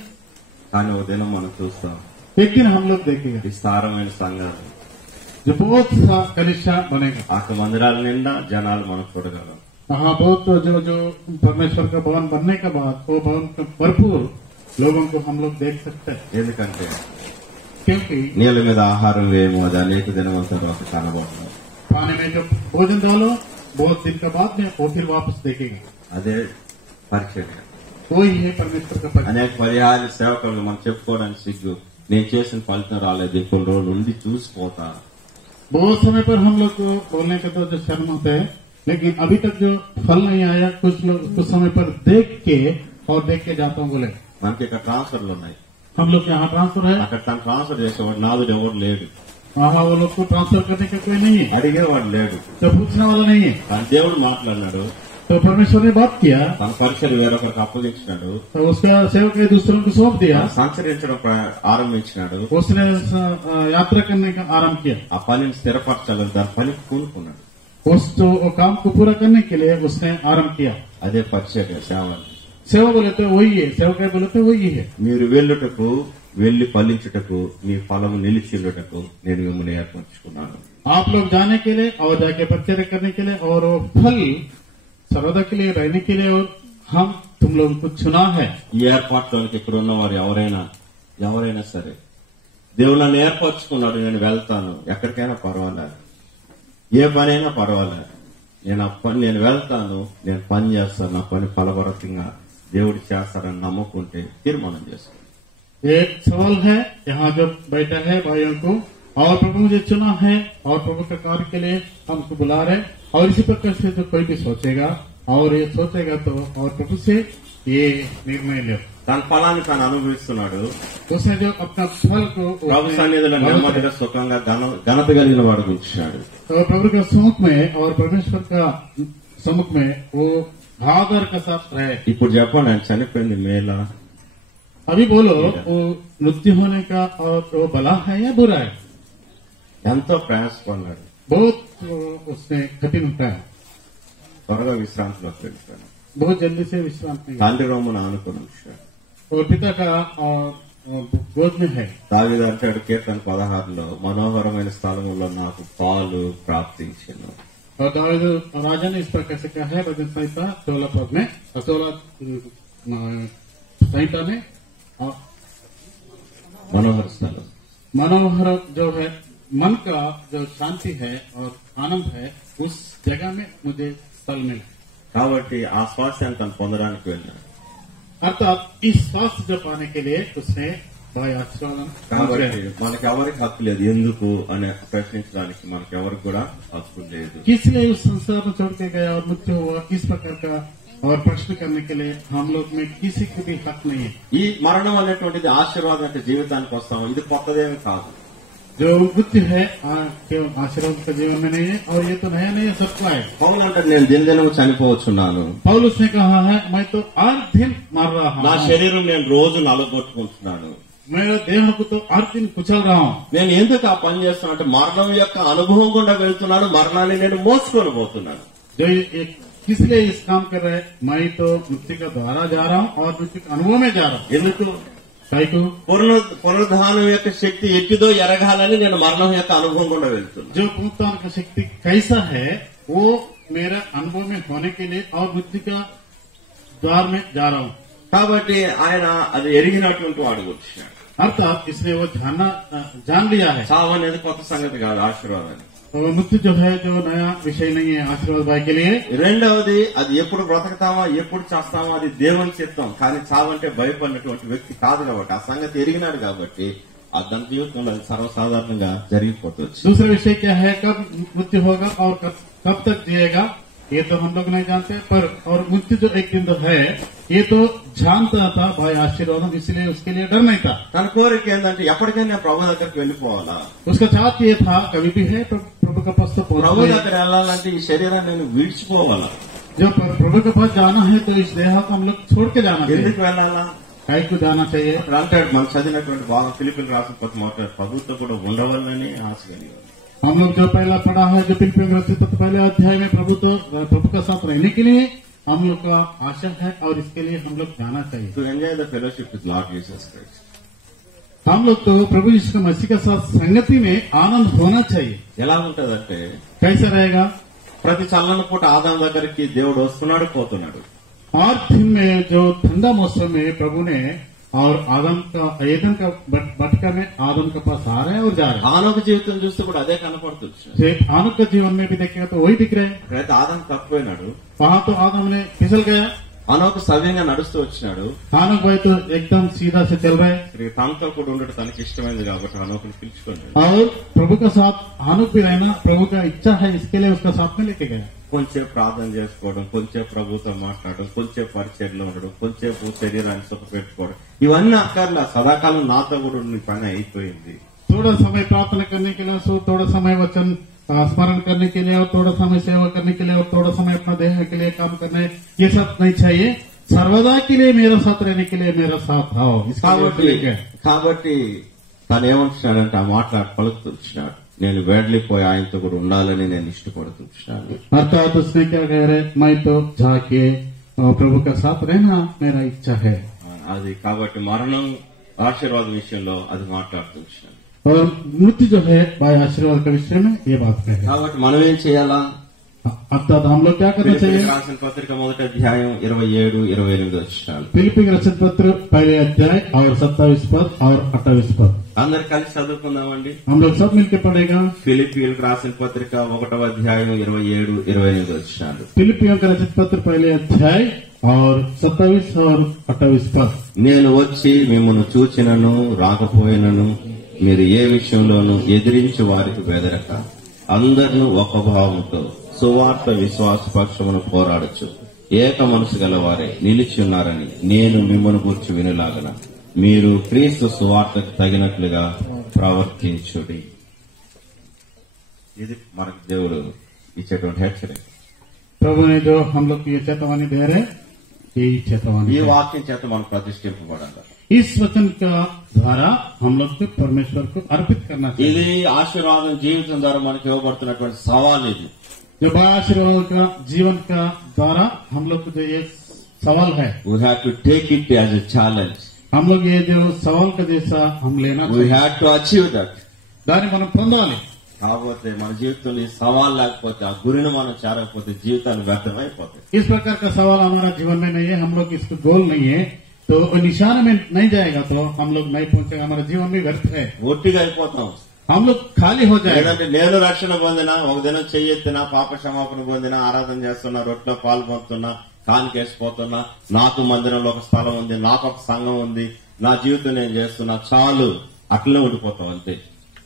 కానీ ఒక దినం మనం చూస్తాం एक दिन हम लोग देखेंगे విస్తారమైన సంఘాలు, जो बहुत सा कलिसिया बनेगा। ఆ మందిరాల నిండా జనాలు మనం చూడగలం। वहाँ बहुत जो परमेश्वर का भवन बनने के बाद वो भवन का भरपूर लोगों को हम लोग देख सकते हैं। ఎందుకంటే क्योंकि నీళ్ళ మీద ఆహారం వేయము, అది అనేక దినం తర్వాత కనబడుతుంది। पानी में जो भोजन डालो बहुत दिन के बाद में वो फिर वापस देखेंगे, అదే పరిచర్య। वही है परमेश्वर का परिचय। అనేక పర్యాలు సేవకులు మనం చెప్పుకోవడానికి సిగ్గు, నేను చేసిన ఫలితం రాలేదు, కొన్ని రోజులు ఉండి చూసిపోతా। बहुत समय पर हम लोग को बोलने का तो जो शर्म होता है, लेकिन अभी तक जो फल नहीं आया, कुछ लोग कुछ समय पर देख के जाता हूँ बोले మనకి ఇక్కడ ట్రాన్స్ఫర్లు ఉన్నాయి, हम लोग यहाँ ट्रांसफर है, అక్కడ తను ట్రాన్స్ఫర్ చేసేవాడు నాదుడు ఎవరు లేడు, वहाँ वो लोग को ट्रांसफर करने का कोई नहीं है, అడిగేవాడు లేడు, तो पूछने वाला नहीं है। కానీ దేవుడు మాట్లాడినాడు, तो परमेश्वर ने बात किया, తన పరిచయం వేరొకరికి అప్పగించినాడు, तो उसका सेवक ने दूसरों को सौंप दिया, సంచరించడం ఆరంభించినాడు, उसने यात्रा करने का आरंभ किया, ఆ పనిని స్థిరపరచాలని దాని పనికి కూనుకున్నాడు। उस जो काम को पूरा करने के लिए उसने आरंभ किया। అదే పరిచర్య సేవ। सेवा बोले तो वही है, सेवक बोले तो वही है। మీరు వెళ్ళుటకు వెళ్లి ఫలించుటకు మీ ఫలము నిలిచిల్లుటకు నేను మిమ్మల్ని ఏర్పరచుకున్నాను। आप लोग जाने के लिए और जाके परिचर्या करने के लिए और वो फल सर्वदा के लिए रहने के लिए और हम तुम लोगों को चुना है। ఈ ఏర్పాట్లోనికి ఇక్కడ ఉన్నవారు ఎవరైనా సరే దేవుడు నన్ను ఏర్పరచుకున్నాడు, నేను వెళ్తాను, ఎక్కడికైనా పర్వాలేదు, ఏ పనైనా పర్వాలేదు, నేను వెళ్తాను, నేను పని చేస్తాను, నా పని ఫలభరితంగా దేవుడు చేస్తారని నమ్ముకుంటే తీర్మానం చేసుకోండి। एक सवाल है यहाँ जो बैठा है भाइयों को, और प्रभु मुझे चुना है और प्रभु के कार्य के लिए हमको बुला रहे, और इसी प्रकार से जो कोई भी सोचेगा और ये सोचेगा तो और प्रभु से ये निर्णय लिया। తన ఫలాన్ని తాను అనుభవిస్తున్నాడు. उसने जो अपना फल को ప్రభు సన్నిధిలో నెమ్మదిగా సుఖంగా ఘనత కలిగిన వాడు ఉంచాడు. प्रभु के सम्मुख में और परमेश्वर का सम्मुख में वो आदर के साथ रहे। ఇప్పుడు చెప్పండి, ఆయన చనిపోయింది మేలా? अभी बोलो, वो मृत्यु होने का और वो भला है या बुरा है? ఎంతో ప్రయాసపడ్డాడు, बहुत उसने कठिन उठाया, త్వరగా విశ్రాంతిలోకి వెళ్ళిపోయాడు. बहुत जल्दी से विश्राम नहीं। తండ్రి రొమ్మున ఆనుకుని ఉంచాడు. और पिता का गोद में है। దావీదు అంటాడు కీర్తన 16లో, మనోహరమైన స్థలములో నాకు పాలు ప్రాప్తించెను. और दाऊद राजा ने इस प्रकार से कहा है भजन संहिता 16 पद में, 16 संहिता में, మనోహర స్థలం, मनोहर जो है मन का जो शांति है और आनंद है, उस जगह में मुझे स्थल मिला। కాబట్టి ఆ స్వాస్థ్యాన్ని తను పొందడానికి వెళ్ళాడు. अर्थात इस स्वास्थ्य जो पाने के लिए उसने भाई आशीर्वाद। కాబట్టి మనకెవరికి హక్కు లేదు, ఎందుకు అని ప్రశ్నించడానికి మనకెవరికి కూడా హక్కు లేదు. किस लिए उस संसार में छोड़ के गया और मृत्यु हुआ, इस प्रकार का और प्रश्न करने के लिए हम लोग में किसी को भी हक नहीं है। ఈ మరణం అనేటువంటిది ఆశీర్వాదం అంటే జీవితానికి వస్తాం, ఇది కొత్తదేమి కాదు. जो मृत्यु है केवल आशीर्वाद का जीवन में नहीं है, और ये तो नया नहीं है, सबका है। పౌలు అంటాడు, నేను దినదినము చనిపోవచ్చున్నాను, पौलुस ने कहा है मैं तो हर दिन मर रहा నా हूँ, శరీరం నేను రోజు నలగొట్టుకుంటున్నాను. मेरा देह को तो हर दिन कुचल रहा हूँ। నేను ఎందుకు ఆ పని చేస్తున్నా అంటే మరణం యొక్క అనుభవం గుండా వెళ్తున్నాను, మరణాన్ని నేను మోసుకొని పోతున్నాను. जो किस लिए इस काम कर रहे हैं, मैं तो मृत्यु का द्वारा जा रहा हूँ और मृत्यु के अनुभव में जा रहा हूँ। ఎందుకు? कई పునరుద్ధానం యొక్క శక్తి ఎట్టిదో ఎరగాలని నేను మరణం యొక్క అనుభవం గుండా వెళ్తున్నాను. जो पुनरुत्थान का शक्ति कैसा है वो मेरा अनुभव में होने के लिए और मृत्यु का द्वार में जा रहा हूँ। కాబట్టి ఆయన అది ఎరిగినటువంటి వాడు వచ్చాడు. अर्थात इसलिए वो जान लिया है। చావు అనేది కొత్త సంగతి కాదు, ఆశీర్వాదాన్ని. तो मृत्यु जो है जो नया विषय नहीं है आशीर्वाद भाई के लिए। రెండవది, అది ఎప్పుడు బ్రతకతామా ఎప్పుడు చేస్తామా అది దేవుని చిత్తం, కానీ చావు అంటే భయపడినటువంటి వ్యక్తి కాదు కాబట్టి, ఆ సంగతి ఎరిగినాడు కాబట్టి తన జీవితంలో అది సర్వసాధారణంగా జరిగిపోతుంది. दूसरा विषय क्या है, कब मृत्यु होगा और कब तक जिएगा, ये तो हम लोग नहीं जानते, पर और मृत्यु जो एक दिन तो है ये तो जानता था भाई आशीर्वाद, इसलिए उसके लिए डर नहीं था। తన కోరిక ఏంటంటే ఎప్పటికైనా ప్రభు దగ్గరికి వెళ్ళిపోవాలా. उसका चाहत ये था कभी भी है प्रभु के पास तो ప్రభు पहुंचना దగ్గర వెళ్ళాలంటే ఈ శరీరాన్ని నేను విడిచిపోవాలా. जो प्रभु के पास जाना है तो इस देह को हम लोग छोड़ के जाना चाहिए। ఎందుకు వెళ్ళాలా? कई को जाना चाहिए। అప్పుడు అంటాడు మనం చదివినటువంటి భాగం ఫిలిప్పీయులకు రాసిన పత్రిక మాట్లాడు, ప్రభుత్వం కూడా ఉండవాలని ఆశ కలిగారు. हम लोग जो पहला पढ़ा है जो फिलिप्पियों के रचित पहले अध्याय में प्रभु का साथ रहने के लिए हम लोग का आशा है और इसके लिए हम लोग जाना चाहिए। To enjoy the fellowship with lord Jesus Christ. हम लोग तो प्रभु यीशु मसीह के साथ संगति में आनंद होना चाहिए। ఎలా ఉంటదంటే कैसा रहेगा, ప్రతి చల్లని పూట ఆదాం దగ్గరికి దేవుడు వస్తున్నాడు పోతున్నాడు. और दिन में जो ठंडा मौसम में प्रभु ने और आदम का एदन का बटका में आदम के पास आ रहे हैं और जा रहे हैं। ఆనోక జీవితం చూస్తే కూడా అదే కనపడుతుంది. आनुक का जीवन में भी देखेगा तो वही दिख रहे हैं। అయితే ఆదాం తప్పిపోయినాడు, वहाँ तो आदम ने फिसल गया, ఆనోక సవ్యంగా నడుస్తూ వచ్చినాడు. आनुक भाई तो एकदम सीधा से चल रहे हैं తనతో కూడా ఉండడం తనకి ఇష్టమైంది కాబట్టి ఆనోకుని పిలుచుకున్నాడు. और प्रभु का साथ आनुक भी रहना प्रभु का इच्छा है, इसके लिए उसका साथ में लेके गया। కొంచెం ప్రార్థన చేసుకోవడం, కొంచెం ప్రభుతో మాట్లాడడం, కొంచెం పరిచర్లో ఉండడం, కొంచెం శరీరాన్ని సుఖపెట్టుకోవడం, ఇవన్నీ అక్కర్లా. సదాకాలం నాతో కూడా నీ పని అయిపోయింది. थोड़ा समय प्रार्थना करने के लिए, थोड़ा समय वचन स्मरण करने के लिए और थोड़ा समय सेवा करने के लिए और थोड़ा समय अपना देह के लिए काम करने, ये सब नहीं चाहिए। सर्वदा के लिए मेरा साथ रहने के लिए मेरा साथ आओ। కాబట్టి తను ఏమంటున్నాడంటే ఆ మాట్లాడి పలుకుతున్నాడు, నేను వెడలిపోయి ఆయనతో కూడా ఉండాలని నేను ఇష్టపడుతున్నాను. अर्थात उसने क्या कह रहे, मैं तो जाके प्रभु का साथ रहना मेरा इच्छा है। అది కాబట్టి మరణం ఆశీర్వాద విషయంలో అది మాట్లాడుతున్నాను. और मृत्यु जो है भाई आशीर्वाद के विषय में ये बात है। కాబట్టి మనం ఏం చేయాలా? अर्थात हम लोग क्या करना चाहिए? రాసిన పత్రిక 1వ అధ్యాయం 27-28 వచనాలు. फिलिप्पियों के रचित पत्र पहले अध्याय और 27 पद और 28 पद అందరు కలిసి చదువుకుందామండి. हम लोग सब मिलकर पढ़ेगा। ఫిలిప్పీయులకు రాసిన పత్రిక 1వ అధ్యాయం 27-28 వచనాలు. फिलिप्पियों का रचित पत्र पहले अध्याय और 27 और 28 पद। నేను వచ్చి మిమ్మల్ని చూచినను రాకపోయినను మీరు ఏ విషయంలోనూ ఎదిరించి వారికి బెదరక అందరినూ ఒక భావంతో సువార్త విశ్వాస పక్షమును పోరాడచ్చు. ఏక మనసు గలవారే నిలిచి ఉన్నారని నేను మిమ్మల్ని గురించి వినులాగన మీరు క్రీస్తు సువార్తకు తగినట్లుగా ప్రవర్తించుడి. ఇది మనకు దేవుడు ఇచ్చేటువంటి హెచ్చరిక. प्रभु ने जो हम लोग को ये चेतावनी दे रहे, यही चेतावनी ఈ है। వాక్యం చేత మనం ప్రతిష్ఠింపబడాలి. इस वचन का द्वारा हम लोग को परमेश्वर को अर्पित करना चाहिए। ఇది ఆశీర్వాదం జీవితం ద్వారా మనకి ఇవ్వబడుతున్నటువంటి సవాల్. ఇది जो आशीर्वाद का जीवन का द्वारा हम लोग को जो ये सवाल है, we have to take it as a challenge. हम लोग ये जो सवाल का जैसा हम लेना వీ चाहिए, హ్యావ్ టు అచీవ్ దట్. దాన్ని మనం పొందాలి. కాకపోతే మన జీవితంలో ఈ సవాల్ లేకపోతే, ఆ గురిని మనం చేరకపోతే జీవితాలు వ్యర్థమైపోతాయి. इस प्रकार का सवाल हमारा जीवन में नहीं है, हम लोग इसको गोल नहीं है, तो निशान में नहीं जाएगा तो हम लोग नहीं पहुंचेगा, हमारा जीवन भी व्यर्थ है, ఒట్టిగా అయిపోతాం. हम लोग खाली हो जाएगा। లేదంటే నేను రక్షణ పొందినా, ఒక దినం చెయ్యెత్తినా, పాప క్షమాపణ పొందినా, ఆరాధన చేస్తున్నా, రొట్టెలో పాల్పొందుతున్నా, కానికేసిపోతున్నా, నాకు మందిరంలో ఒక స్థలం ఉంది, నాకు ఒక సంఘం ఉంది, నా జీవితం నేను చేస్తున్నా, చాలు, అట్లనే ఉండిపోతాం అంతే.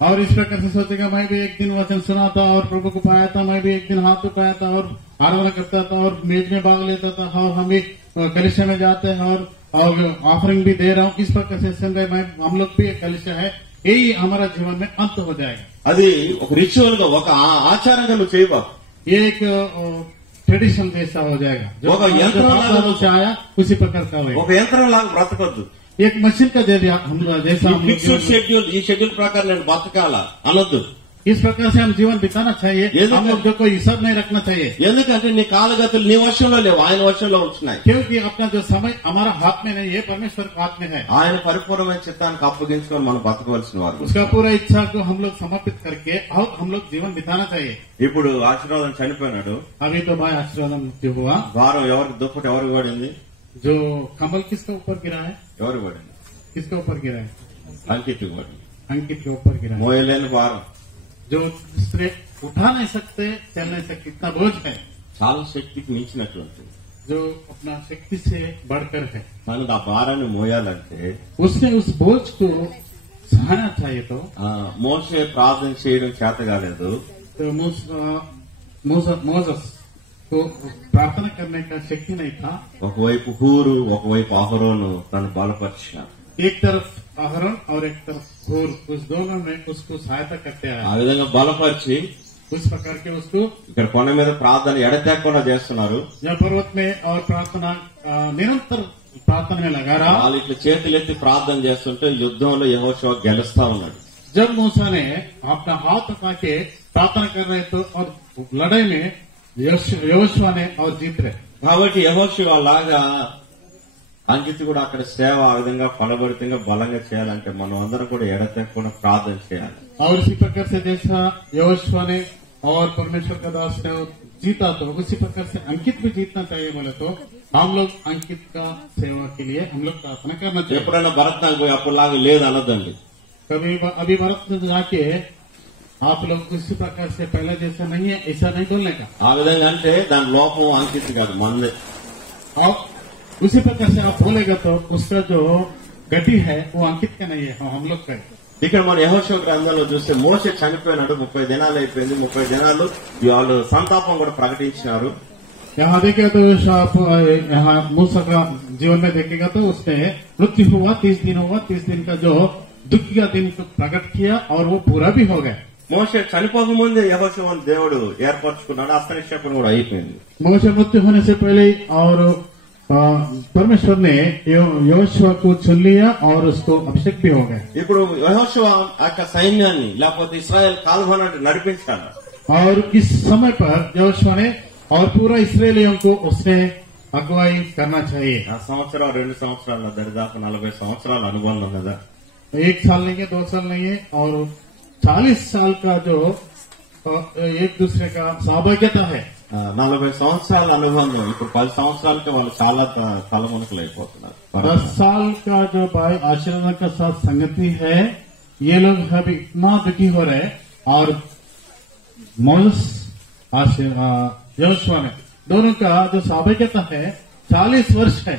और इस प्रकार से सोचेगा मैं भी एक दिन वचन सुना था और प्रभु को पाया था, मैं भी एक दिन हाथ उठाया था और आराधना करता था और मेज में भाग लेता था और हम भी कलिशा में जाते हैं और ऑफरिंग भी दे रहा हूँ। इस प्रकार से संग हम लोग भी एक कलिशा है, यही हमारा जीवन में अंत हो जाएगा। అది ఒక రిచువల్ గా, ఒక ఆచారంగా నువ్వు చేయబాకు. ये एक ट्रेडिशन जैसा हो जाएगा, जो होगा, यंत्र वाला से आया उसी प्रकार का होगा। ఒక యంత్రం లాగా బ్రతకొద్దు. एक मशीन का जैसा हम लोग ఫిక్స్డ్ షెడ్యూల్, ఈ షెడ్యూల్ ప్రకారం నేను బతకాలా అనొద్దు. इस प्रकार से हम जीवन बिताना चाहिए, हम लोग जो कोई हिसाब नहीं रखना चाहिए, ఎందుకంటే నీ కాలగతులు నీ వర్షంలో లేవు, ఆయన వర్షంలో ఉంటున్నాయి. क्योंकि अपना जो समय हमारा हाथ में नहीं है, परमेश्वर के हाथ में है। ఆయన పరిపూర్ణమైన చిత్తానికి అప్పగించుకొని మనం బతకవలసిన వారు. उसका पूरा इच्छा को हम लोग समर्पित करके और हम लोग जीवन बिताना चाहिए। ఇప్పుడు ఆశీర్వాదం చనిపోయినాడు. अभी तो भाई आशीर्वाद मृत्यु हुआ, భారం ఎవరికి, దుప్పటి ఎవరికి పడింది? जो कमल किसके ऊपर गिरा है, ఎవరికి పడింది? किसके ऊपर गिरा है, అంకిట్కి పడింది. अंकित के ऊपर गिरा है, మోయలేని భారం, जो दूसरे उठा नहीं सकते, चल नहीं सकते, इतना बोझ है, చాలా శక్తికి మించినటువంటిది. जो अपना शक्ति से बढ़कर है। మనం ఆ భారాన్ని మోయాలంటే उसने उस बोझ को सहना चाहिए। तो మోసే ప్రార్థన చేయడం చేత కాలేదు. मोसेस को प्रार्थना करने का शक्ति नहीं था। ఒకవైపు హూరు, ఒకవైపు అహరోను తను బలపరిచారు. एक तरफ अहरोन और एक तरफ हूर, उस दोनों में उसको सहायता करते ఆ आए। విధంగా బలపరిచి उस प्रकार के उसको ఇక్కడ కొండ మీద ప్రార్థన ఎడతెక్కకుండా చేస్తున్నారు. जब पर्वत में और प्रार्थना निरंतर प्रार्थना में लगा रहा। వాళ్ళు ఇట్లా చేతులెత్తి ప్రార్థన చేస్తుంటే యుద్ధంలో యెహోషువ గెలుస్తా ఉన్నాడు. जब मूसा ने अपना हाथ उठा के प्रार्थना कर रहे तो और लड़ाई में यहोशुआ ने और जीत रहे। కాబట్టి యెహోషువ లాగా అంకిత్ కూడా అక్కడ సేవ ఆ విధంగా ఫలభరితంగా బలంగా చేయాలంటే మనం అందరం కూడా ఎడతెక్కకుండా ప్రార్థన చేయాలి. और इसी प्रकार से जैसा यहोशुआ ने और परमेश्वर का दास ने जीता, तो उसी प्रकार से अंकित भी जीतना चाहिए। बोले तो हम लोग अंकित का सेवा के लिए हम लोग प्रार्थना करना चाहिए। ఎప్పుడైనా భరత్నాకు పోయి అప్పుడులాగా లేదు అనొద్దండి. कभी अभी भारत में जाके आप लोग उसी प्रकार से पहले जैसा नहीं है, ऐसा नहीं बोलने का। ఆ విధంగా అంటే దాని లోపం అంకిత్ కాదు, మందే. और उसी प्रकार से आप बोलेगा तो उसका जो गति है वो अंकित का नहीं है, हम लोग का है। ఇక్కడ మన యెహోషువ గ్రంథంలో చూస్తే మోషే చనిపోయినాడు, 30 దినాలు అయిపోయింది. 30 దినాలు వాళ్ళు సంతాపం కూడా ప్రకటించినారు. यहाँ देखेगा तो यहाँ मूसा का जीवन में देखेगा तो उसने मृत्यु हुआ, 30 दिन हुआ, 30 दिन का जो दुख का दिन को प्रकट किया और वो पूरा भी हो गया। మోషే చనిపోకముందే యెహోషువను దేవుడు ఏర్పరచుకున్నాడు, అస్తనిక్షేపణ కూడా అయిపోయింది. मोसे मृत्यु होने से पहले और परमेश्वर ने यहोशुआ को चुन लिया और उसको अभिषेक भी हो गया। ఇప్పుడు యెహోషువ యొక్క సైన్యాన్ని లేకపోతే ఇశ్రాయేల్ కాల్వనట్టు నడిపించాడు. और इस समय पर यहोशुआ ने और पूरा इस्राएलियों को उसने अगुवाई करना चाहिए। ఆ సంవత్సరం 2 సంవత్సరాల దరిదాపు 40 సంవత్సరాల అనుబంధం కదా. 1 साल नहीं है, 2 साल नहीं है, और 40 साल का जो एक दूसरे का सहभागिता है। 40 సంవత్సరాల అనుబంధం ఇప్పుడు 10 సంవత్సరాలకి వాళ్ళు చాలా తలమునకలు అయిపోతున్నారు. 10 साल का जो भाई आशीर्वाद का साथ संगति है, ये लोग अभी इतना दुखी हो रहे हैं। और मोसेस यहोशुआ ने दोनों का जो सहभागिता है 40 वर्ष है।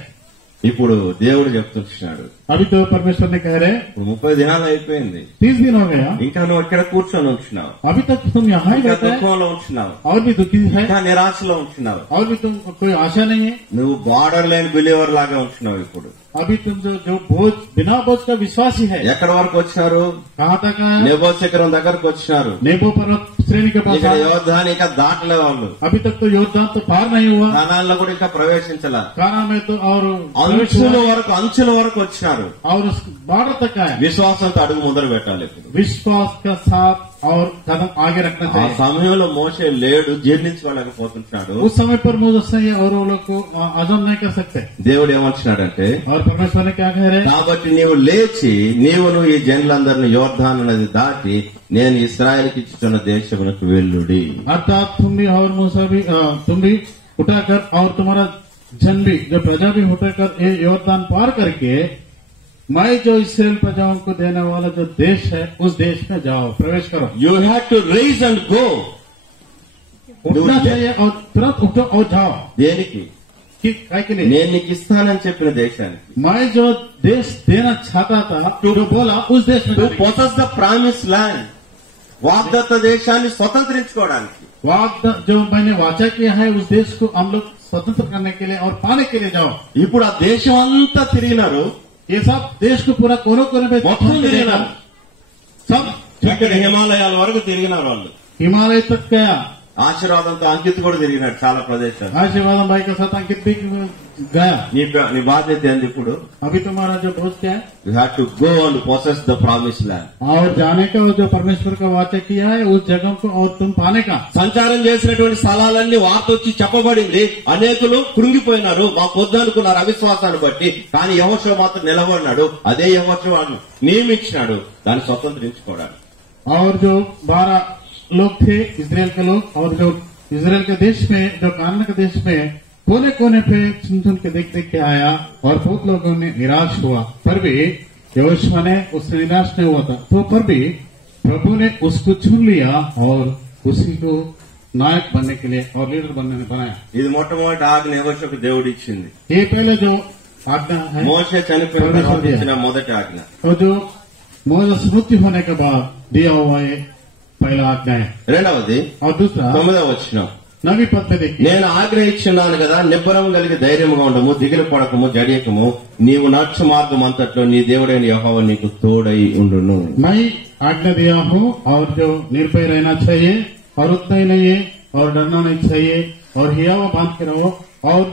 ఇప్పుడు దేవుడు చెప్తున్నాడు, अभी तो परमेश्वर ने कह रहे ఇప్పుడు 30 దినాలు అయిపోయింది, 30 दिन हो गया, ఇంకా నువ్వు ఇక్కడ కూర్చొని ఉంటున్నావు, अभी तक तुम यहाँ ही ఇంకా रहते हैं దుఃఖంలో ఉంటున్నావు, और भी दुखी है, ఇంకా నిరాశలో ఉంటున్నావు, और भी तुमको कोई आशा नहीं है। నువ్వు బార్డర్ లేని బిలీవర్ లాగా ఉంటున్నావు. ఇప్పుడు अभी तुम जो बोझ बिना बोझ का विश्वासी है, ఎక్కడి వరకు వచ్చినారు? कहाँ तक आए? నెబో శిఖరం దగ్గరకు వచ్చినారు. नेबो पर्वत श्रेणी के पास ఇక్కడ आए। యోర్దాను ఇంకా దాటలే వాళ్ళు, अभी तक तो योद्धा तो पार नहीं हुआ, ధనాల్లో కూడా ఇంకా ప్రవేశించాల, काना में तो और అంచుల వరకు వచ్చినారు. और उस बॉर्डर तक आए। విశ్వాసంతో అడుగు ముందర పెట్టాలి. ఇప్పుడు विश्वास का साथ और कदम आगे रखना ఆ चाहिए। సమయంలో మోషే లేడు, జీర్ణించుకోలేకపోతున్నాడు. उस समय पर मोसेस नहीं और वो लोग को हजम नहीं कर सकते। దేవుడు ఏమంటున్నాడంటే, और परमेश्वर ने क्या कह रहे? కాబట్టి నీవు లేచి నీవును ఈ జనులందరిని యోర్దాను నది దాటి నేను ఇశ్రాయేలుకి ఇచ్చుచున్న దేశమునకు వెళ్ళుడి. अर्थात तुम भी और मूसा भी तुम भी उठाकर और तुम्हारा जन भी जो प्रजा भी उठाकर ये योर्दान पार करके मैं जो इसराइल प्रजाओं को देने वाला जो देश है उस देश में जाओ, प्रवेश करो। You have to rise and go. उठना चाहिए और तुरंत उठो और जाओ। దేనికి? काय के लिए? నేను నీకు ఇస్తానని చెప్పిన దేశానికి. मैं जो देश देना चाहता था जो बोला उस देश में టు जाओ। పొసెస్ ద ప్రామిస్ ల్యాండ్, వాగ్దత్త దేశాన్ని స్వతంత్రించుకోవడానికి. जो मैंने वाचा किया है उस देश को हम लोग स्वतंत्र करने के लिए और पाने के लिए जाओ। ఇప్పుడు ఆ దేశం అంతా తిరిగినారు, ये सब देश को पूरा कोने कोने में మొత్తం తిరిగినారు. सब ఇక్కడ హిమాలయాల వరకు తిరిగినారు వాళ్ళు. हिमालय तक गया। ఆశీర్వాదంతో అంకిత్ కూడా తిరిగినాడు చాలా ప్రదేశాలు. आशीर्वाद भाई के साथ अंकित भी गया। నీ బాధ్యత ఏంది ఇప్పుడు? अभी तुम्हारा जो बोझ क्या है? You have to go and possess the promise land. और जाने का जो परमेश्वर का वाचा किया है उस जगह को और तुम पाने का। సంచారం చేసినటువంటి స్థలాలన్నీ వార్త వచ్చి చెప్పబడింది. అనేకులు కృంగిపోయినారు, మాకు వద్దనుకున్నారు అవిశ్వాసాన్ని బట్టి. కానీ యెహోషువ మాత్రం నిలబడినాడు. అదే యెహోషువ నియమించినాడు దాన్ని స్వతంత్రించుకోవడానికి. और जो 12 लोग थे इजराइल के लोग, और जो इजराइल के देश में जो कानान के देश में कोने कोने पे सुन के देख के आया और बहुत लोगों ने निराश हुआ, पर भी यहोशुआ ने उससे निराश नहीं हुआ था। तो पर भी प्रभु ने उसको चुन लिया और उसी को नायक बनने के लिए और लीडर बनने में बनाया। ఇది మొట్టమొదటి ఆజ్ఞ యెహోషువకు దేవుడు ఇచ్చింది. ये पहले जो आज्ञा है మోషే చనిపోయిన తర్వాత ఇచ్చిన మొదటి ఆజ్ఞ. और जो मोसेस मृत्यु होने के बाद दिया हुआ ये पहला आज्ञा है। రెండవది और दूसरा 9వ వచనం, 9वीं पद में देखिए, నేను ఆజ్ఞ ఇచ్చున్నాను కదా, నిబ్బరం కలిగి ధైర్యముగా ఉండము, దిగులు పడకము, జడియకము, నీవు నడుచు మార్గం అంతట్లో నీ దేవుడైన యెహోవా నీకు తోడై ఉండును. मैं आज्ञा दिया हूँ और जो निर्भय रहना चाहिए और उतना ही नहीं है और डरना नहीं चाहिए और हियावा बांध के रहो और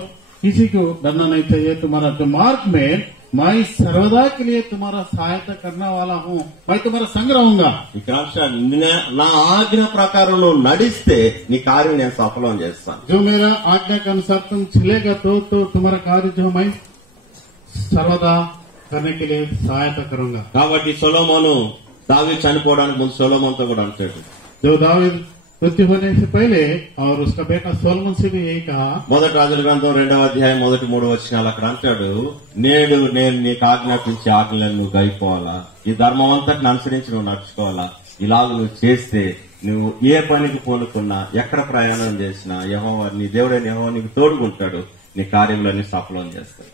किसी को डरना नहीं चाहिए। तुम्हारा जो मार्ग में मैं सर्वदा के लिए तुम्हारा सहायता करने वाला हूँ, मैं तुम्हारा संग रहूंगा। ఇక్కడ నా ఆజ్ఞ ప్రకారం నువ్వు నడిస్తే నీ కార్యం నేను సఫలం చేస్తాను. जो मेरा आज्ञा के अनुसार तुम चलेगा तो तुम्हारा कार्य जो मैं सर्वदा करने के लिए सहायता करूंगा। కాబట్టి సొలొమోను దావీదు చనిపోవడానికి ముందు సొలొమోనుతో కూడా అంటాడు, जो दाऊद मृत्यु होने से पहले और उसका बेटा सोलोमन से भी यही कहा। మొదటి రాజుల గ్రంథం 2వ అధ్యాయం 1-3 వచనాలు అక్కడ అంటాడు, నేడు నేను నీకు ఆజ్ఞాపించే ఆజ్ఞలను నువ్వు గైపోవాలా, ఈ ధర్మం అంతటిని అనుసరించి నువ్వు నడుచుకోవాలా. ఇలాగ నువ్వు చేస్తే నువ్వు ఏ పనికి పోనుకున్నా ఎక్కడ ప్రయాణం చేసినా యెహోవా నీ దేవుడైన యెహోవా నీకు తోడుకుంటాడు, నీ కార్యములన్నీ సఫలం చేస్తాడు.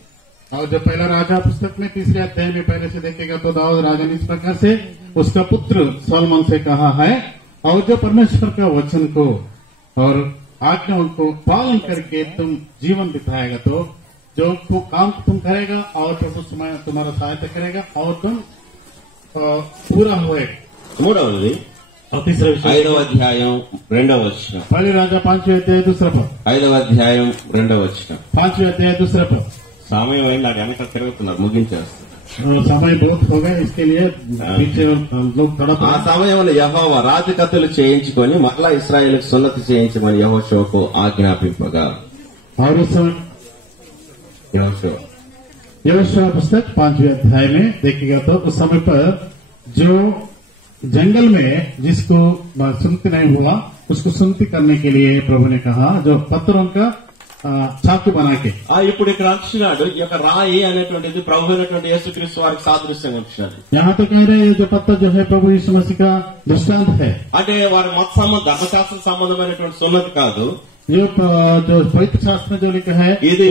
और जब पहला राजा पुस्तक में 3रे अध्याय में पहले से देखेगा तो दाऊद राजा ने इस प्रकार से उसका पुत्र सोलोमन से कहा है, और जो परमेश्वर का वचन को और आज्ञाओं को पालन करके तुम जीवन बिताएगा तो जो काम तुम करेगा और प्रभु तुम्हारा सहायता करेगा और तुम पूरा होएगा। మూడవది और तीसरा विषय 5వ అధ్యాయం 2వ వచనం. पहले राजा 5वें अध्याय दूसरा पद, 5వ అధ్యాయం 2వ వచనం. 5वें अध्याय दूसरा पद। సమయం అయింది, అది వెనక తిరుగుతున్నారు, ముగించేస్తారు. समय बहुत हो गया, इसके लिए पीछे हम लोग थोड़ा ఆ సమయంలో యెహోవా రాజకత్తులు చేయించుకొని మరలా ఇశ్రాయేలుకు సున్నతి చేయించమని యెహోషువకు ఆజ్ఞాపింపగా. और उस समय యెహోషువ यहोशुआ पुस्तक 5वें अध्याय में देखिएगा तो उस समय पर जो जंगल में जिसको सुनती नहीं हुआ उसको सुनती करने के लिए प्रभु ने कहा, जो पत्थरों का చాకు बनाके। ఇప్పుడు ఇక్కడ అంటున్నాడు, ఈ యొక్క రాయి అనేటువంటిది ప్రభు అయినటువంటి యేసుక్రీస్తు వారికి సాదృశ్యంగా ఉంటున్నాడు. यहाँ तो कह रहे हैं जो पत्थर जो है प्रभु यीशु मसीह का दृष्टांत है। అంటే వారి మత సంబంధం ధర్మశాస్త్ర సంబంధమైనటువంటి సున్నతి కాదు, जो पवित्र शास्त्र में जो लिखा है ఇది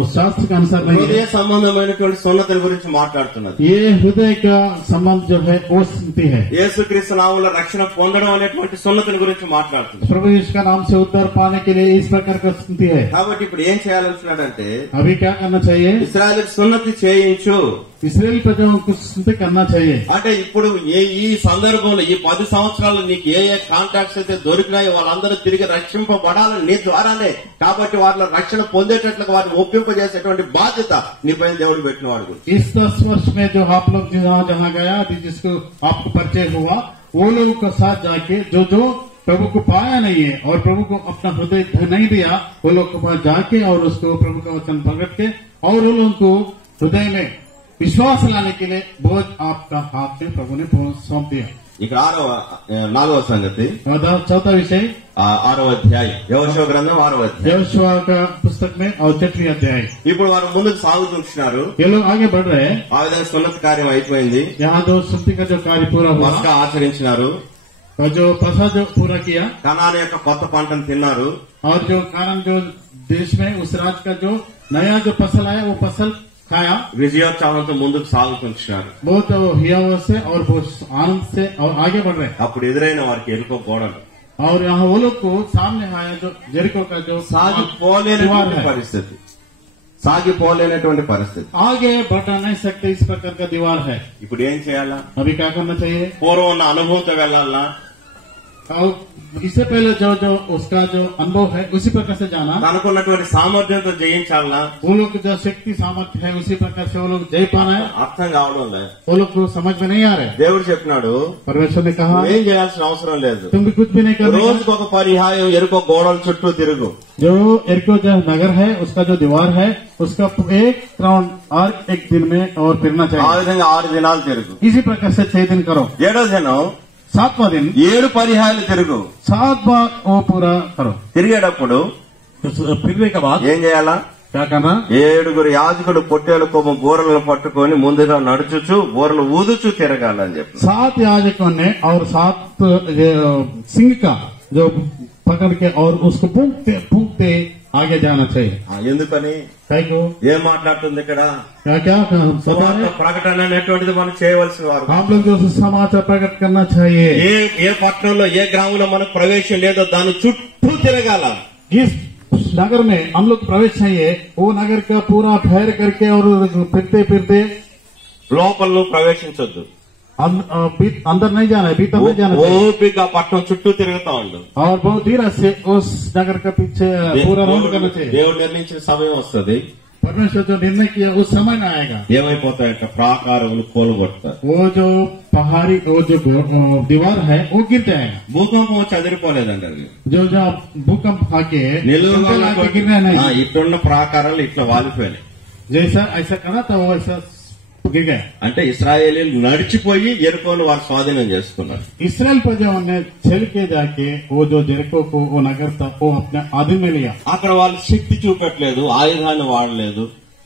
उस शास्त्र के अनुसार नहीं హృదయ है। సంబంధమైనటువంటి సున్నతి గురించి మాట్లాడుతున్నది. ये हृदय का संबंध जो है वो सुनती है। యేసుక్రీస్తు నామములో రక్షణ పొందడం అనేటువంటి సున్నతిని గురించి మాట్లాడుతుంది. प्रभु यीशु का नाम से उद्धार पाने के लिए इस प्रकार का सुनती है। కాబట్టి ఇప్పుడు ఏం చేయాలంటున్నాడంటే, अभी क्या करना चाहिए? ఇశ్రాయేలుకు సున్నతి చేయించు. इस्राएल प्रजाओं को सुनते करना चाहिए। అంటే ఇప్పుడు ఈ సందర్భంలో ఈ 10 సంవత్సరాలు నీకు ఏ కాంటాక్ట్స్ అయితే దొరికినాయో వాళ్ళందరూ తిరిగి రక్షింపబడాలని నీ ద్వారానే, కాబట్టి వాళ్ళ రక్షణ పొందేటట్లుగా వారిని ఒప్పింపజేసేటువంటి బాధ్యత నీపైన దేవుడు పెట్టిన వాడు. इस 10 वर्ष में जो आप लोग जहाँ गया जिसको आपको परिचय हुआ, वो लोगों के साथ जाके जो प्रभु को पाया नहीं है और प्रभु को अपना हृदय नहीं दिया, वो लोग के पास जाके और उसको प्रभु का वचन प्रकट के और उन लोगों को हृदय में विश्वास लाने के लिए बोझ आपका हाथ में प्रभु ने सौंप दिया। ఇక 4వ సంగతి, चौथा विषय 6వ అధ్యాయం, యెహోషువ గ్రంథం 6వ అధ్యాయం. यहोशुआ का पुस्तक में और 6वीं अध्याय। ఇప్పుడు వారు ముందుకు సాగుతుంటున్నారు. ये लोग आगे बढ़ रहे हैं। ఆ విధంగా సున్నతి కార్యం అయిపోయింది. यहाँ जो सुनती का जो कार्य पूरा हुआ పస్కా ఆచరించినారు. और जो प्रसाद जो पूरा किया కనాను యొక్క కొత్త పంటను తిన్నారు. और जो कारण जो देश में उस राज्य का जो नया जो फसल आया वो फसल खाया। విజయోత్సవంతో ముందుకు సాగుతుంటున్నారు. बहुत हियाव से और बहुत आनंद से और आगे बढ़ रहे हैं। అప్పుడు ఎదురైన వారికి ఎరుకో గోడలు, और यहाँ वो लोग को सामने आया जो जेरिको का जो సాగిపోలేనటువంటి పరిస్థితి, సాగిపోలేనటువంటి పరిస్థితి. आगे बढ़ नहीं सकते इस प्रकार का दीवार है। ఇప్పుడు ఏం చేయాలా? अभी क्या करना चाहिए? పూర్వం ఉన్న అనుభవంతో వెళ్లాలా? और इससे पहले जो उसका जो अनुभव है उसी प्रकार से जाना, తనకున్నటువంటి సామర్థ్యంతో జయించాలా? वो लोग जो शक्ति सामर्थ्य है उसी प्रकार से वो लोग जय पाना है। అర్థం కావడం లేదు. वो लोग को समझ में नहीं आ रहे। దేవుడు చెప్పినాడు, परमेश्वर ने कहा ఏం చేయాల్సిన అవసరం లేదు. तुम भी कुछ भी नहीं करना। రోజుకు ఒక పర్యాయం ఎరుకో గోడల చుట్టూ తిరుగు. जो एरिको जो नगर है उसका जो दीवार है उसका एक राउंड और एक दिन में और फिरना ఆ चाहिए। విధంగా 6 దినాలు తిరుగు. इसी प्रकार से 6 दिन करो। 7వ దినం 7वां दिन 7 పర్యాయాలు తిరుగు. 7 बार वो पूरा करो। తిరిగేటప్పుడు फिरने के बाद ఏం చేయాలా? क्या करना? 7 యాజకులు పొట్టేలు కొమ్ము బూరలను పట్టుకొని ముందుగా నడుచుచు బూరలు ఊదుచు తిరగాలని చెప్పి 7 याजकों ने और 7 सिंह का जो पकड़ के और उसको फूंकते आगे जाना चाहिए। ఎందుకని? को ఏం మాట్లాడుతుంది ఇక్కడ? क्या సువార్త ప్రకటన అనేటువంటిది మనం చేయవలసిన వారు. हम लोग जो समाचार प्रकट करना चाहिए। ఏ పట్టణంలో ఏ గ్రామంలో మనకు ప్రవేశం లేదో దాని చుట్టూ తిరగాల. जिस नगर में हम लोग प्रवेश चाहिए वो नगर का पूरा फैर करके और फिरते फिरते లోపల ప్రవేశించొద్దు. अंदर नहीं जाना है, भीतर नहीं जाना चाहिए। ఓపిక పట్టణం చుట్టూ తిరుగుతా ఉండు. और बहुत धीरे से उस नगर का पीछे पूरा राउंड करना चाहिए। దేవుడు నిర్ణయించిన సమయం వస్తుంది. परमेश्वर जो निर्णय किया उस समय में आएगा। ఏమైపోతాయంట? ప్రాకారములు కూలగొడతారు. वो जो पहाड़ी वो जो दीवार है वो गिर जाएगा। భూకంపం వచ్చి అదిరిపోలేదండి అది. जो भूकंप आके నిలువుగా गिरना नहीं, ఇట్లున్న ప్రాకారాలు ఇట్లా వాలిపోయాయి. जैसा ऐसा करना था वो ऐसा गिर गया। అంటే ఇశ్రాయేలీలు నడిచిపోయి ఎరుకోను వారు స్వాధీనం చేసుకున్నారు. इसराइल प्रजाओं ने चल के जाके वो जो जेरिको को वो नगर था वो अपने आधीन में लिया। అక్కడ వాళ్ళు శక్తి చూపట్లేదు, ఆయుధాన్ని వాడలేదు.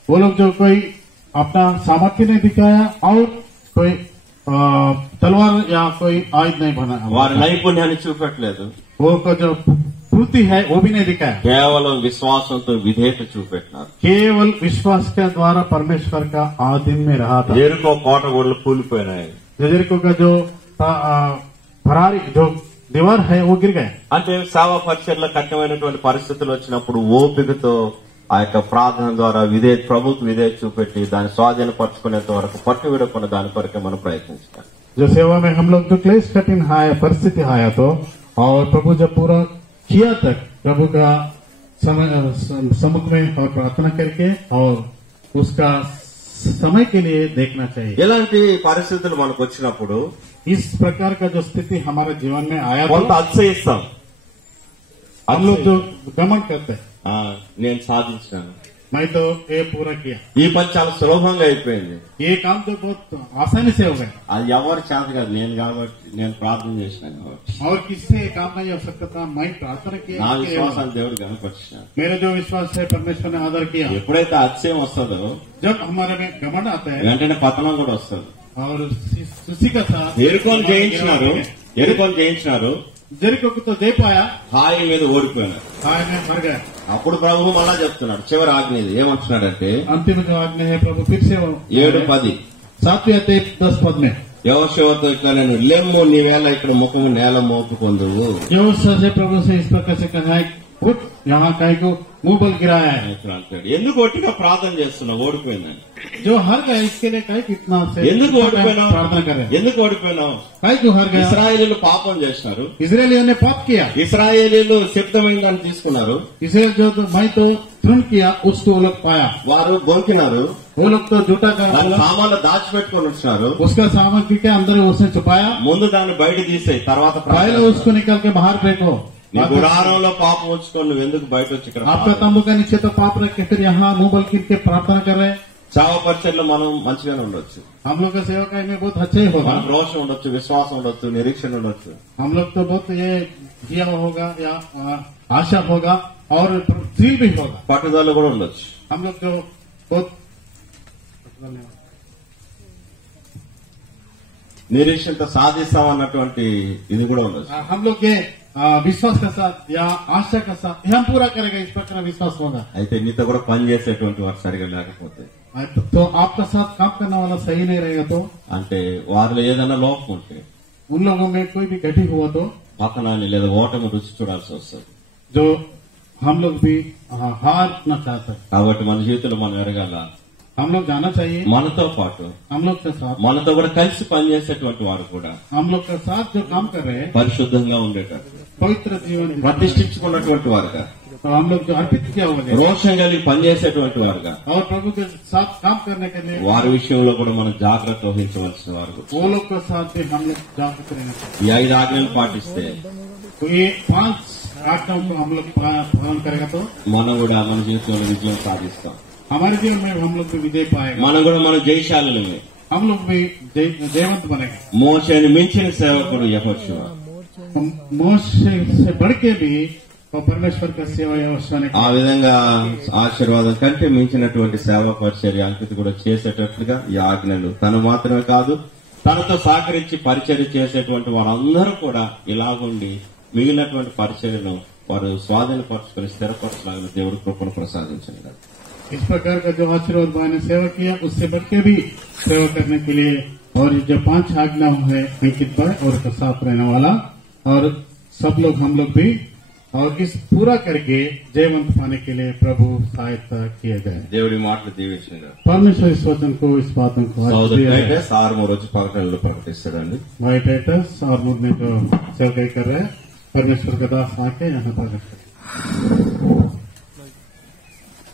वो लोग जो कोई अपना सामर्थ्य नहीं दिखाया और कोई तलवार या कोई आयुध नहीं बनाया, వారి నైపుణ్యాన్ని చూపట్లేదు. वो का जो पूर्ति है वो भी नहीं दिखाया। కేవలం విశ్వాసంతో విధేయత చూపెట్టినారు. केवल विश्वास के द्वारा परमेश्वर का आधीन में रहा था। ఎరుకో కోట గోడలు కూలిపోయినాయి. जेरिको का जो फरारी जो दीवार है वो गिर गए। అంటే సేవా పరిచర్లో కఠినమైనటువంటి పరిస్థితులు వచ్చినప్పుడు ఓపికతో ఆ యొక్క ప్రార్థన ద్వారా ప్రభుత్వ విధేయత చూపెట్టి దాన్ని స్వాధీనపరచుకునేంత వరకు పట్టు విడకుండా దాని కొరకే మనం ప్రయత్నించాలి. जो सेवा में हम लोग जो क्लेश कठिन आया परिस्थिति आया तो और प्रभु जब पूरा किया तक प्रभु का सम्मुख में और प्रार्थना करके और उसका समय के लिए देखना चाहिए। ఇలాంటి పరిస్థితులు మనకు వచ్చినప్పుడు इस प्रकार का जो स्थिति हमारे जीवन में आया కొంత तो అతిశయిస్తాం. हम लोग जो घमंड करते हैं, నేను సాధించాను, मैं तो ये पूरा किया, ఈ పని చాలా సులభంగా అయిపోయింది. ये काम तो बहुत आसानी से हो गया అది ఎవరు చేత కాదు, నేను కాబట్టి, నేను ప్రార్థన చేసినాను కాబట్టి, और किससे ये काम नहीं हो सकता था। मैं प्रार्थना నా किया, విశ్వాసాన్ని దేవుడు కనపరిచినాడు. मेरा जो विश्वास है परमेश्वर ने आदर किया। ఎప్పుడైతే అతిశయం వస్తుందో जब हमारे में घमंड आता है వెంటనే పతనం కూడా వస్తుంది. और उसी का साथ ఎరుకోని జయించినారు. जेरिको को तो दे पाया, హాయి మీద ఓడిపోయినారు. हाय में मर गया। అప్పుడు ప్రభు మళ్ళా చెప్తున్నాడు చివరి ఆజ్ఞ ఇది ఏమంటున్నాడంటే अंतिम जो आज्ञा है प्रभु फिर से 7:10 7वें अध्याय 10 पद में యెహోషువతో ఇట్లా నేను లెమ్ము నీవేళ ఇక్కడ ముఖము నేల మోపుకొందువు यहोशू से प्रभु से इस प्रकार से कहा है उठ यहाँ काय को मुंह बल गिराया है అంటాడు. ఎందుకు ఒట్టిగా ప్రార్థన చేస్తున్నావు ఓడిపోయిందని जो हर गया इसके लिए काय कितना से ఎందుకు ఓడిపోయినావు प्रार्थना करे ఎందుకు ఓడిపోయినావు काय जो हर गया ఇశ్రాయేలీలు పాపం చేస్తున్నారు इजरायलियों ने पाप किया ఇశ్రాయేలీలు సిద్ధమైన దాన్ని తీసుకున్నారు इसराइल जो मैं तो तृण किया उसको वो लोग पाया వారు బొంకినారు वो लोग तो झूठा దాని कर సామాన్లు దాచిపెట్టుకుని వచ్చినారు उसका सामान के अंदर उसने छुपाया ముందు దాన్ని బయట తీసేయి తర్వాత पहले ప్రార్థన उसको निकल के बाहर फेंको నీ గుడారంలో పాపం ఉంచుకొని నువ్వు ఎందుకు బయట వచ్చి ఇక్కడ आपका तंबू का नीचे तो पाप रख के फिर यहाँ मुंह बल गिर के प्रार्थना कर रहे हैं చావ పరిచయలో మనం మంచిగానే ఉండొచ్చు हम लोग का सेवा करने में बहुत अच्छा ही होगा మనకు రోషం ఉండొచ్చు విశ్వాసం ఉండొచ్చు నిరీక్షణ ఉండొచ్చు हम लोग तो बहुत ये किया होगा या आशा होगा और दिल भी होगा పట్టుదల కూడా ఉండొచ్చు हम लोग जो बहुत నిరీక్షణతో సాధిస్తామన్నటువంటి ఇది కూడా ఉండొచ్చు हम लोग ये विश्वास के साथ या आशा के साथ हम पूरा करेगा इस प्रकार विश्वास होगा అయితే నీతో కూడా పని చేసేటువంటి వారు సరిగా లేకపోతే तो आपका साथ काम करने वाला सही नहीं रहेगा तो అంటే వారిలో ఏదైనా లోపం ఉంటే उन लोगों में कोई भी घटी हुआ तो పక్కనాన్ని లేదా ఓటమి రుచి చూడాల్సి వస్తుంది जो हम लोग भी हार न चाहते కాబట్టి మన జీవితంలో మనం ఎరగాల हम लोग जाना चाहिए మనతో పాటు हम लोग के साथ మనతో కూడా కలిసి పనిచేసేటువంటి వారు కూడా हम लोग के साथ जो काम कर रहे हैं పరిశుద్ధంగా ఉండేటట్టు पवित्र जीवन ప్రతిష్ఠించుకున్నటువంటి వారుగా तो हम लोग जो अर्पित किया हुआ है రోషం కలిగి పనిచేసేటువంటి వారుగా और प्रभु के साथ काम करने के लिए వారి విషయంలో కూడా మనం జాగ్రత్త వహించవలసిన వారు वो लोग के साथ भी हम लोग जागरूक रहना चाहिए ఈ 5 ఆజ్ఞలు పాటిస్తే तो ये 5 आज्ञाओं को हम लोग पालन करेगा तो మనం కూడా మన జీవితంలో విజయం సాధిస్తాం हमारे जीवन में हम लोग भी विजय पाएगा మనం కూడా మన జయశాలులమే हम लोग भी जयवंत बनेगा మోషేని మించిన సేవకుడు యెహోషువ मोशे से बढ़ के भी और परमेश्वर का सेवा व्यवस्था ने ఆ విధంగా ఆశీర్వాదం కంటే మించినటువంటి సేవా పరిచర్య అంకిత కూడా చేసేటట్లుగా ఈ ఆజ్ఞలు తను మాత్రమే కాదు తనతో సహకరించి పరిచర్య చేసేటువంటి వారందరూ కూడా ఇలాగుండి మిగిలినటువంటి పరిచర్యను వారు స్వాధీనపరచుకుని స్థిరపరచలాగిన దేవుడు కృపను ప్రసాదించండి इस प्रकार का जो आशीर्वाद भाई ने सेवा किया उससे बढ़ के भी सेवा करने के लिए और जो 5 आज्ञा है अंकित भाई और उसका साथ रहने वाला और सब लोग हम लोग भी और इस पूरा करके जयवंत पाने के लिए प्रभु सहायता किया जाए దేవుడి మాటలు దీవించండి परमेश्वर इस वचन को इस बातों को आज సోదరుడు दिया है। అయితే సార్ రోజు ప్రకటనలు ప్రకటిస్తాడండి भाई टाइटस और मुझ में जो सेवकाई कर रहे हैं परमेश्वर का दास आके यहाँ प्रकट करें।